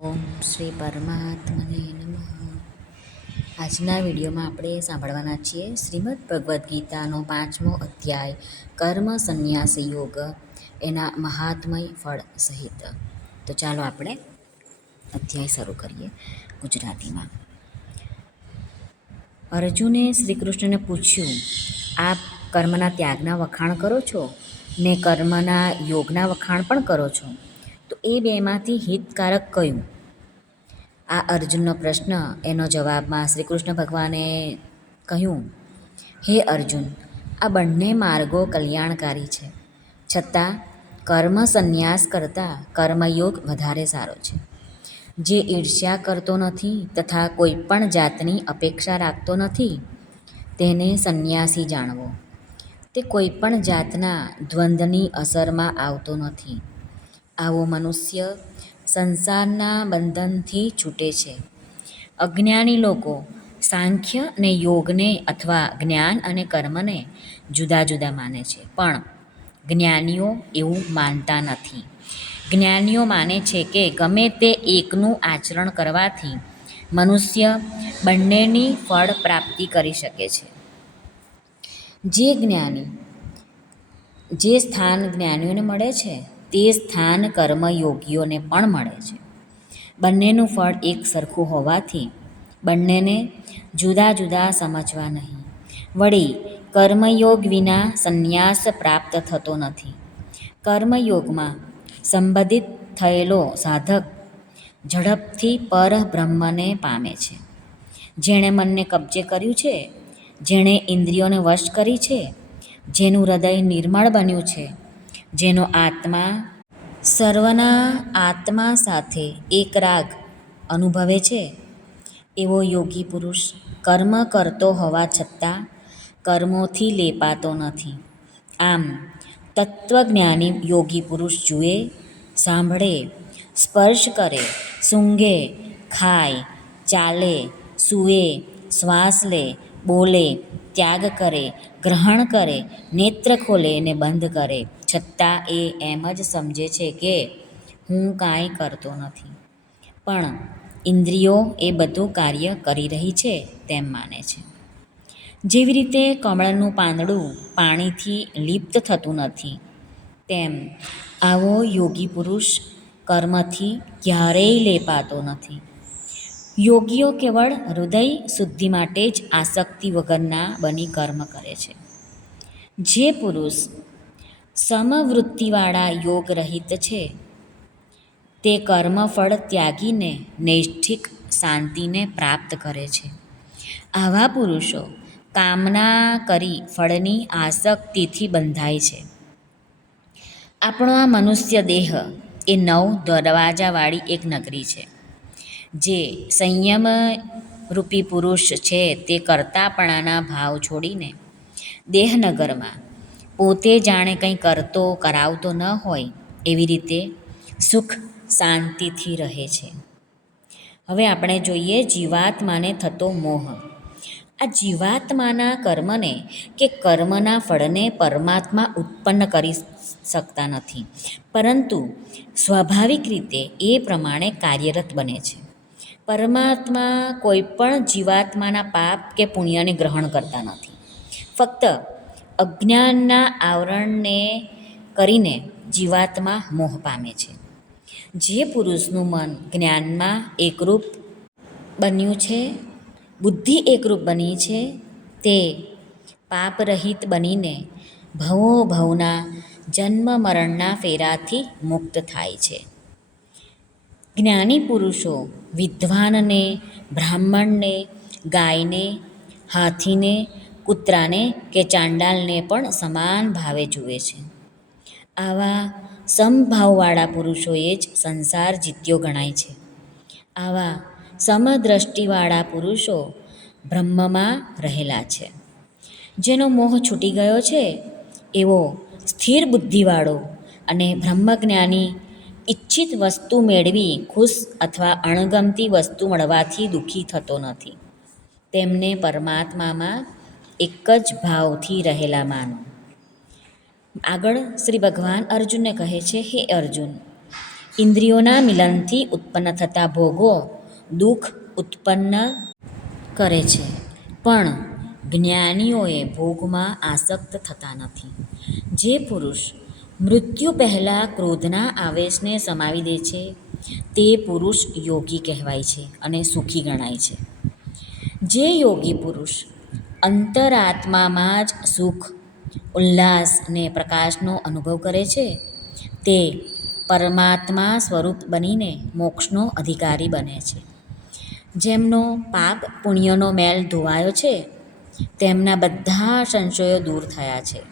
ઓમ શ્રી પરમાત્મને નમઃ. આજના વિડીયોમાં આપણે સાંભળવાના છીએ શ્રીમદ ભગવદ્ ગીતાનો પાંચમો અધ્યાય, કર્મ સંન્યાસ યોગ, એના મહાત્મય ફળ સહિત. તો ચાલો આપણે અધ્યાય શરૂ કરીએ ગુજરાતીમાં. અર્જુને શ્રી કૃષ્ણને પૂછ્યું, આપ કર્મના ત્યાગના વખાણ કરો છો? ને કર્મના યોગના વખાણ પણ કરો છો? તો એ બેમાંથી હિતકારક કયું? આ અર્જુનનો પ્રશ્ન, એનો જવાબમાં શ્રી કૃષ્ણ ભગવાને કહ્યું, હે અર્જુન, આ બંને માર્ગો કલ્યાણકારી છે. છતાં, કર્મ સંન્યાસ કરતાં કર્મયોગ વધારે સારો છે. જે ઈર્ષ્યા કરતો નથી તથા કોઈ પણ જાતની અપેક્ષા રાખતો નથી, તેને સંન્યાસી જાણવો. તે કોઈ પણ જાતના દ્વંદ્વની અસરમાં આવતો નથી. આવો મનુષ્ય સંસારના બંધનથી છૂટે છે. અજ્ઞાની લોકો સાંખ્ય ને યોગને અથવા જ્ઞાન અને કર્મને જુદા જુદા માને છે. પણ જ્ઞાનીઓ એવું માનતા નથી. જ્ઞાનીઓ માને છે કે ગમે તે એકનું આચરણ કરવાથી મનુષ્ય બંનેની ફળ પ્રાપ્તિ કરી શકે છે. જે જ્ઞાની, જે સ્થાન જ્ઞાનીઓને મળે છે તે સ્થાન કર્મયોગીઓને પણ મળે છે. બંનેનું ફળ એક સરખું હોવાથી બંનેને જુદા જુદા સમજવા નહીં. વળી, કર્મયોગ વિના સંન્યાસ પ્રાપ્ત થતો નથી. કર્મયોગમાં સંબંધિત થયેલો સાધક ઝડપથી પરબ્રહ્મને પામે છે. જેણે મનને કબજે કર્યું છે, જેણે ઇન્દ્રિયોને વશ કરી છે, જેનું હૃદય નિર્મળ બન્યું છે જેનો આત્મા સર્વના આત્મા સાથે એક રાગ અનુભવે છે. એવો યોગી પુરુષ કર્મ કરતો હોવા છતાં કર્મોથી લેપાતો નથી. આમ તત્વજ્ઞાની યોગી પુરુષ જુએ, સાંભળે, સ્પર્શ કરે, સૂંઘે, ખાય, ચાલે, સૂવે, શ્વાસ લે, બોલે, ત્યાગ કરે, ગ્રહણ કરે, નેત્ર ખોલે ને બંધ કરે. છતાં એ એમ જ સમજે છે કે હું કાંઈ કરતો નથી. પણ ઇન્દ્રિયો એ બધું કાર્ય કરી રહી છે તેમ માને છે. જેવી રીતે કમળનું પાંદડું પાણીથી લિપ્ત થતું નથી, તેમ આવો યોગી પુરુષ કર્મથી ક્યારેય લેપાતો નથી. યોગીઓ કેવળ હૃદય શુદ્ધિ માટે જ આસક્તિ વગરના બની કર્મ કરે છે. જે પુરુષ સમવૃત્તિવાળા યોગ રહિત છે. તે કર્મફળ ત્યાગીને, નૈષ્ઠિક શાંતિને પ્રાપ્ત કરે છે. આવા પુરુષો કામના કરી ફળની આસક્તિથી બંધાય છે. આપણો આ મનુષ્ય દેહ એ નવ દરવાજાવાળી એક નગરી છે. જે સંયમ રૂપી પુરુષ છે તે કરતાપણાના ભાવ છોડીને, દેહનગરમાં પોતે જાણે કંઈ કરતો કરાવતો ન હોય એવી રીતે સુખ શાંતિથી રહે છે. હવે આપણે જોઈએ જીવાત્માને થતો મોહ. આ જીવાત્માના કર્મને કે કર્મના ફળને પરમાત્મા ઉત્પન્ન કરી શકતા નથી. પરંતુ સ્વાભાવિક રીતે એ પ્રમાણે કાર્યરત બને છે. પરમાત્મા કોઈ પણ જીવાત્માના પાપ કે પુણ્યને ગ્રહણ કરતા નથી. ફક્ત અજ્ઞાનના આવરણને કરીને જીવાત્મા મોહ પામે છે. જે પુરુષનું મન જ્ઞાનમાં એકરૂપ બન્યું છે, બુદ્ધિ એકરૂપ બની છે, તે પાપરહિત બનીને ભવો ભવના જન્મ મરણના ફેરાથી મુક્ત થાય છે. જ્ઞાની પુરુષો વિદ્વાનને, બ્રાહ્મણને, ગાયને, હાથીને કૂતરાને કે ચાંડાલને પણ સમાન ભાવે જુએ છે. આવા સમભાવવાળા પુરુષોએ જ સંસાર જીત્યો ગણાય છે. આવા સમદ્રષ્ટિવાળા પુરુષો બ્રહ્મમાં રહેલા છે. જેનો મોહ છૂટી ગયો છે, એવો સ્થિર બુદ્ધિવાળો અને બ્રહ્મજ્ઞાની ઈચ્છિત વસ્તુ મેળવી ખુશ અથવા અણગમતી વસ્તુ મળવાથી દુઃખી થતો નથી. તેમને પરમાત્મામાં એક જ ભાવથી રહેલા માનો આગળ શ્રી ભગવાન અર્જુનને કહે છે, હે અર્જુન, ઇન્દ્રિયોના મિલનથી ઉત્પન્ન થતા ભોગો દુઃખ ઉત્પન્ન કરે છે, પણ જ્ઞાનીઓએ ભોગમાં આસક્ત થતા નથી. જે પુરુષ મૃત્યુ પહેલાં ક્રોધના આવેશને સમાવી દે છે, તે પુરુષ યોગી કહેવાય છે અને સુખી ગણાય છે. જે યોગી પુરુષ અંતરાત્મામાં જ સુખ, ઉલ્લાસ ને પ્રકાશનો અનુભવ કરે છે. તે પરમાત્મા સ્વરૂપ બનીને મોક્ષનો અધિકારી બને છે. જેમનો પાપ પુણ્યનો મેલ ધોવાયો છે, તેમના બધા સંશયો દૂર થયા છે.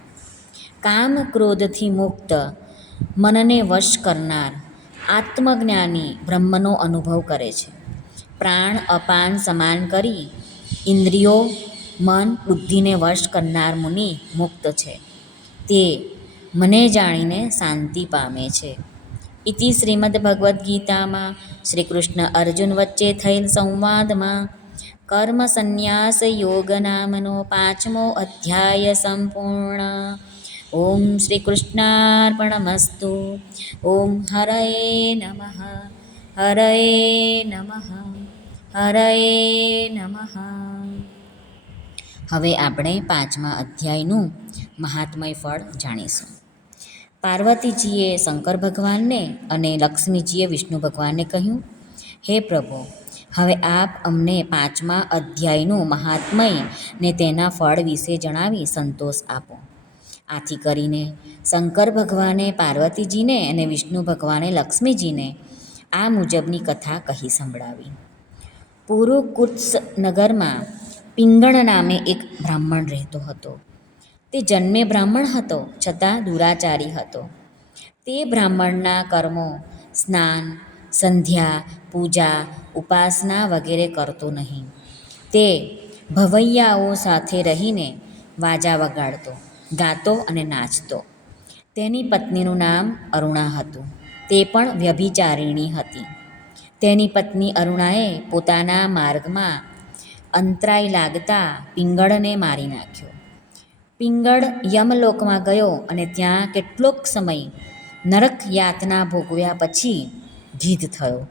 કામ ક્રોધથી મુક્ત, મનને વશ કરનાર, આત્મજ્ઞાની બ્રહ્મનો અનુભવ કરે છે. પ્રાણ અપાન સમાન કરી, ઇન્દ્રિયો મન બુદ્ધિને વશ કરનાર મુનિ મુક્ત છે. તે મને જાણીને શાંતિ પામે છે. ઇતિ શ્રીમદ ભગવદ્ ગીતામાં શ્રી કૃષ્ણ અર્જુન વચ્ચે થયેલ સંવાદમાં કર્મ સંન્યાસ યોગ નામનો પાંચમો અધ્યાય સંપૂર્ણ. ઓમ શ્રી કૃષ્ણાર્પણમસ્તુ ઓમ હરે નમઃ હરે નમઃ હરે નમઃ. હવે આપણે પાંચમા અધ્યાયનું મહાત્મય ફળ જાણીશું. પાર્વતીજીએ શંકર ભગવાનને અને લક્ષ્મીજીએ વિષ્ણુ ભગવાનને કહ્યું, હે પ્રભુ, હવે આપ અમને પાંચમા અધ્યાયનું મહાત્મય ને તેના ફળ વિશે જણાવી સંતોષ આપો. આથી કરીને શંકર ભગવાને, પાર્વતીજીને અને વિષ્ણુ ભગવાને, લક્ષ્મીજીને આ મુજબની કથા કહી સંભળાવી. પુરુકુત્સ નગરમાં પિંગળ નામે એક બ્રાહ્મણ રહેતો હતો. તે જન્મે બ્રાહ્મણ હતો, છતાં દુરાચારી હતો. તે બ્રાહ્મણના કર્મો સ્નાન, સંધ્યા, પૂજા, ઉપાસના વગેરે કરતો નહીં. તે ભવૈયાઓ સાથે રહીને વાજા વગાડતો, ગાતો અને નાચતો. તેની પત્નીનું નામ અરુણા હતું. તે પણ વ્યભિચારિણી હતી. તેની પત્ની અરુણાએ પોતાના માર્ગમાં અંતરાય લાગતા પિંગળને મારી નાખ્યો. પિંગળ યમલોકમાં ગયો અને ત્યાં કેટલોક સમય નરક યાતના ભોગવ્યા પછી ગીધ થયો.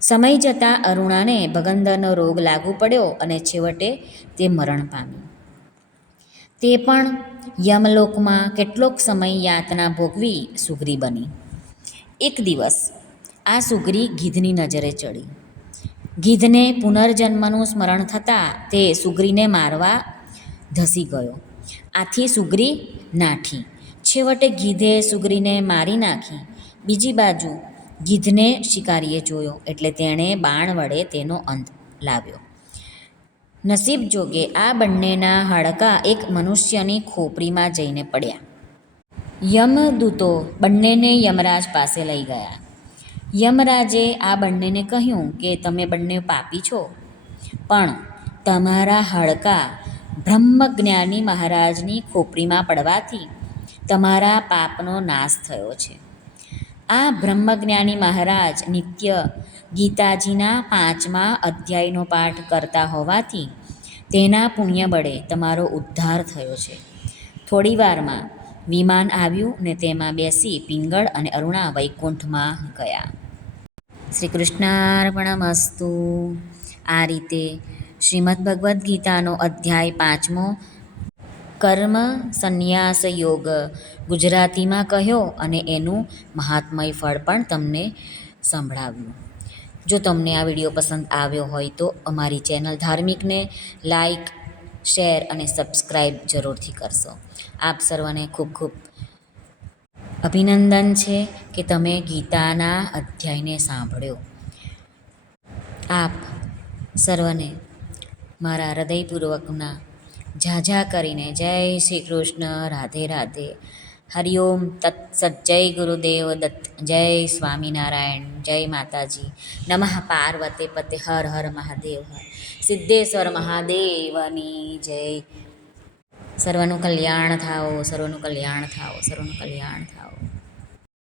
સમય જતાં અરુણાને ભગંદરનો રોગ લાગુ પડ્યો અને છેવટે તે મરણ પામી. તે પણ યમલોકમાં કેટલોક સમય યાતના ભોગવી સુગ્રી બની. એક દિવસ આ સુગ્રી ગીધની નજરે ચડી. ગીધને પુનર્જન્મનું સ્મરણ થતાં તે સુગ્રીને મારવા ધસી ગયો. આથી સુગ્રી નાઠી. છેવટે ગીધે સુગ્રીને મારી નાખી. બીજી બાજુ ગીધને શિકારીએ જોયો એટલે તેણે બાણ વડે તેનો અંત લાવ્યો. નસીબ જોગે આ બંનેના હાડકાં એક મનુષ્યની ખોપરીમાં જઈને પડ્યા. યમદૂતો બંનેને યમરાજ પાસે લઈ ગયા. યમરાજે આ બંનેને કહ્યું કે તમે બંને પાપી છો. પણ તમારા હાડકા બ્રહ્મજ્ઞાની મહારાજની ખોપરીમાં પડવાથી તમારા પાપનો નાશ થયો છે. આ બ્રહ્મજ્ઞાની મહારાજ નિત્ય ગીતાજીના પાંચમા અધ્યાયનો પાઠ કરતા હોવાથી તેના પુણ્ય બળે તમારો ઉદ્ધાર થયો છે. થોડીવારમાં વિમાન આવ્યું ને તેમાં બેસી પિંગળ અને અરુણા વૈકુંઠમાં ગયા. શ્રી કૃષ્ણાર્પણમસ્તુ આ રીતે શ્રીમદ્ ભગવદ્ ગીતાનો અધ્યાય પાંચમો કર્મ સંન્યાસ યોગ ગુજરાતીમાં કહ્યો અને એનું મહાત્મય ફળ પણ તમને સંભળાવ્યું. જો તમને આ વીડિયો પસંદ આવ્યો હોય તો અમારી ચેનલ ધાર્મિકને લાઈક, શેર અને સબસ્ક્રાઈબ જરૂરથી કરશો. આપ સર્વને ખૂબ ખૂબ અભિનંદન છે કે તમે ગીતાના અધ્યાયને સાંભળ્યો. આપ સર્વને મારા હૃદયપૂર્વકના ઝાઝા કરીને જય શ્રી કૃષ્ણ, રાધે રાધે. હરિઓમ તત્સત જય ગુરુદેવ દત્ત. જય સ્વામિનારાયણ. જય માતાજી. નમઃ પાર્વતે પતે. હર હર મહાદેવ. હર સિદ્ધેશ્વર મહાદેવની જય. સર્વનું કલ્યાણ થાઓ સર્વનું કલ્યાણ થાઓ સર્વનું કલ્યાણ થાઓ.